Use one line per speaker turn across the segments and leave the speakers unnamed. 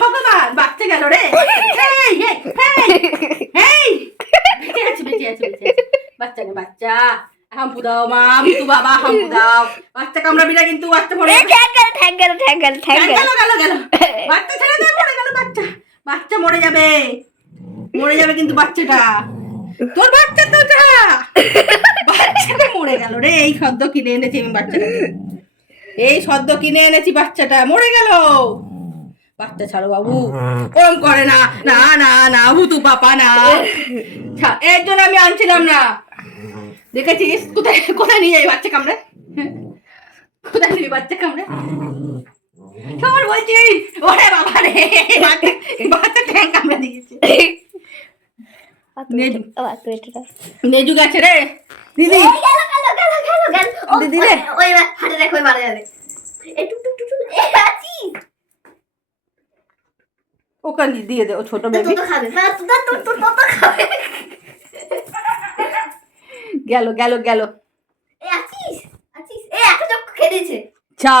ভগবান বাচ্চা গেল রে। এই, এই, এই, এই। বেঁচে আছে বেঁচে আছে বেঁচে আছে। বাচ্চা রে বাচ্চা হাম্পু দাও মা তু বাবা হাম্পু দাও। বাচ্চা কামড়াবি না কিন্তু বাচ্চা মরে
এই ঠ্যাং গেল ঠ্যাং গেল ঠ্যাং গেল ঠ্যাং
গেল
গেল
গেল গেল। বাচ্চা ছেড়ে দে মরে গেল বাচ্চা। বাচ্চা মরে যাবে। মরে যাবে কিন্তু বাচ্চাটা। তোর বাচ্চা তো যা। বাচ্চাটা মরে গেল রে। এই সদ্য কিনে এনেছি আমি বাচ্চাটা এই সদ্য কিনে এনেছি বাচ্চাটা। মরে গেল। বাচ্চা ছাড়ো বাবু। ওরম করে না। না না না ভুতু পাপা না। এর জন্য আমি আনছিলাম না। দেখেছিস? কোথায় কোথায় নিয়ে যাই বাচ্চা কামড়ে? হ্যাঁ? কোথায় নিবি বাচ্চা কামড়ে? বলছি ওরে বাবা রে বাচ্চা ঠ্যাং কামড়ে দিয়েছে? নেজু। গেছে রে। দিদি। দিদি রে।
ওই হাটে দেখ ওই মারা যাবে। এই টুক
ওখানে দিয়ে দেও ছোট বেবি গেল গেল গেল। যা।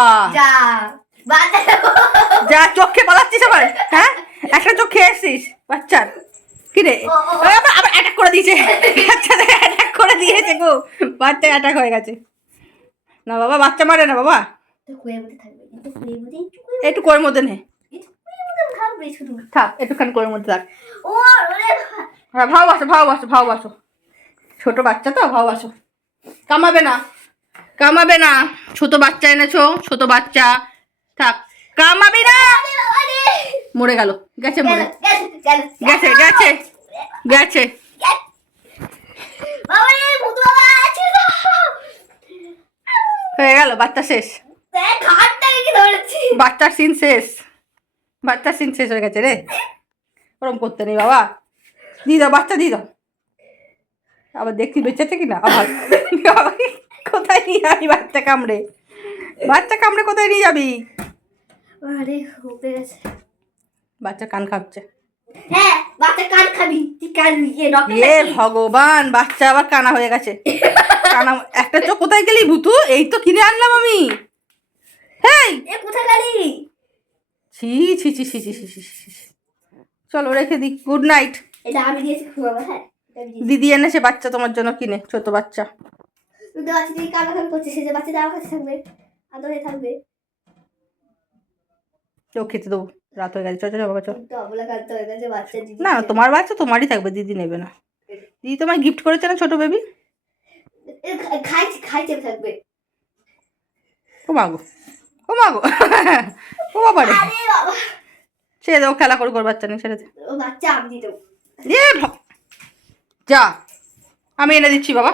চোখে বলাচ্ছিস আবার? হ্যাঁ? একটা চোখ খেয়ে আসছিস বাচ্চার কিরে আবার অ্যাটাক করে দিয়েছে। বাচ্চাদের অ্যাটাক করে দিয়েছে গো। বাচ্চা অ্যাটাক হয়ে গেছে। না বাবা বাচ্চা মারে না বাবা।
একটু কোয়ের মধ্যে
নে। থাক একটুখানি করে মধ্যে থাক। হ্যাঁ ভালোবাসো ভালোবাসো ভালোবাসো। আসো ছোট বাচ্চা তো ভালোবাসো। কামাবে না কামাবে না। ছোট বাচ্চা এনেছো ছোট বাচ্চা। থাক কামাবি না। মরে গেল গেছে মরে। গেছে গেছে গেছে। হয়ে গেল বাচ্চা শেষ। বাচ্চার সিন শেষ। বাচ্চার সিন শেষ হয়ে গেছে রে। ওরম করতে নেই বাবা। দিয়ে দাও বাচ্চা দিয়ে দাও। আবার দেখি বেঁচেছে কি না আবার। কোথায় নিয়ে যাবি বাচ্চা কামড়ে? বাচ্চা কামড়ে কোথায় নিয়ে যাবি?
আরে উপরে গেছে।
বাচ্চা কান খাচ্ছে।
হ্যাঁ বাচ্চা কান খাবি। তুই কান
এ ভগবান বাচ্চা আবার কানা হয়ে গেছে। কানা একটা চোখ কোথায় গেলি ভুতু? এই তো কিনে আনলাম আমি। ছি ছি ছি ছি ছি ছি চলো রেখে দিই। গুড নাইট
দিদি এনে সে
দিদি এনেছে বাচ্চা তোমার জন্য কিনে ছোট বাচ্চা। দুধ খেতে রাত হয়ে গেছে না তোমার বাচ্চা তোমারই থাকবে দিদি নেবে না। দিদি তোমার গিফট করেছে না ছোট বেবি
থাকবে।
ও বাবা রে। ছেড়ে দেবো খেলা করুক বাচ্চা নেই ছেড়ে দে।
বাচ্চা আমি দিয়ে দেবো।
যা আমি এনে দিচ্ছি বাবা।